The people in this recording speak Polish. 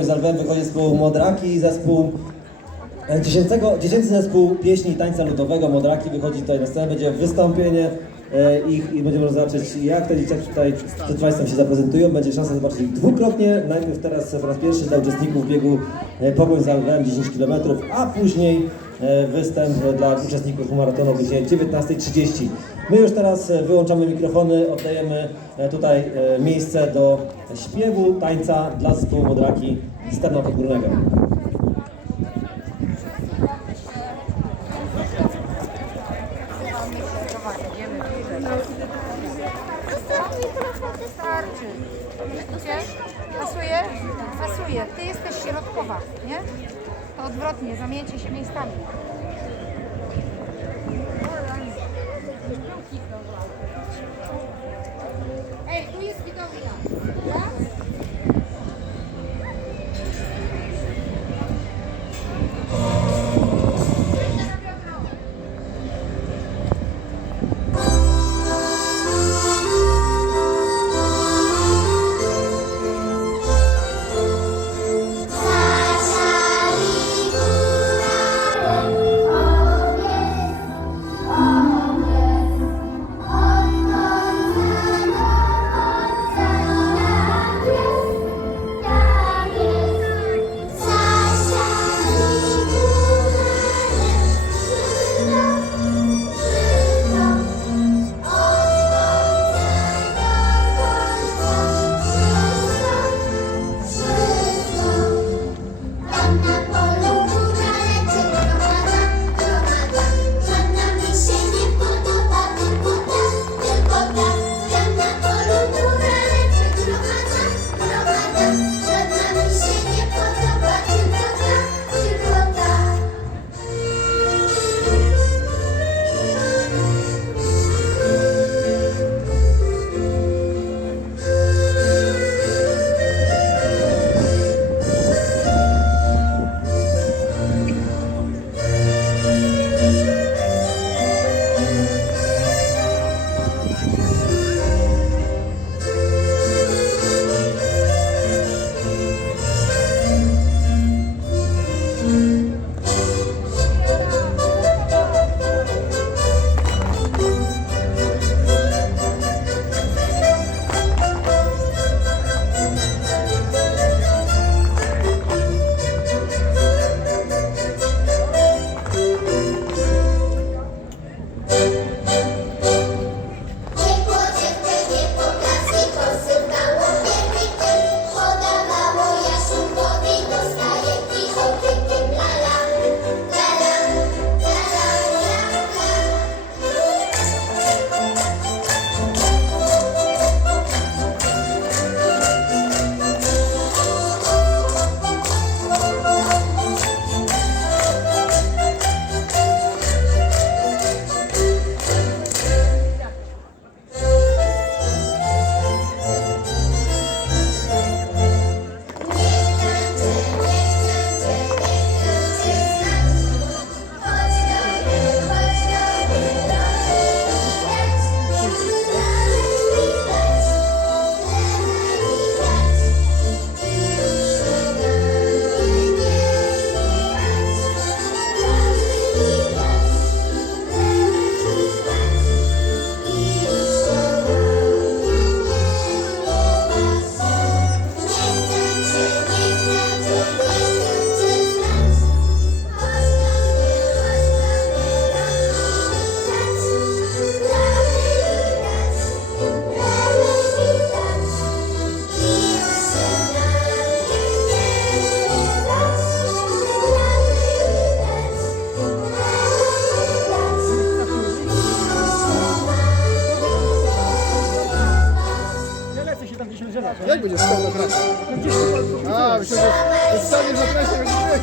Z Alwem wychodzi zespół Modraki, zespół e, dziesięcego, dziecięcy zespół pieśni i tańca ludowego Modraki wychodzi tutaj na scenę, będzie wystąpienie e, ich i będziemy zobaczyć jak te dzieciaki tutaj przed Państwem się zaprezentują. Będzie szansa zobaczyć ich dwukrotnie. Najpierw teraz po raz pierwszy dla uczestników biegu e, Pogoń z Alwem 10 km, a później występ e, dla uczestników maratonu o godzinie 19.30. My już teraz e, wyłączamy mikrofony, oddajemy e, tutaj miejsce do śpiewu, tańca dla zespołu Modraki z Tarnowa Podgórnego. Wystarczy. Pasuje? Pasuje. Ty jesteś środkowa, nie? Odwrotnie, zamieńcie się miejscami. Як буде стало краще? А, ви що, ви станеш на краще, ви не знаєте?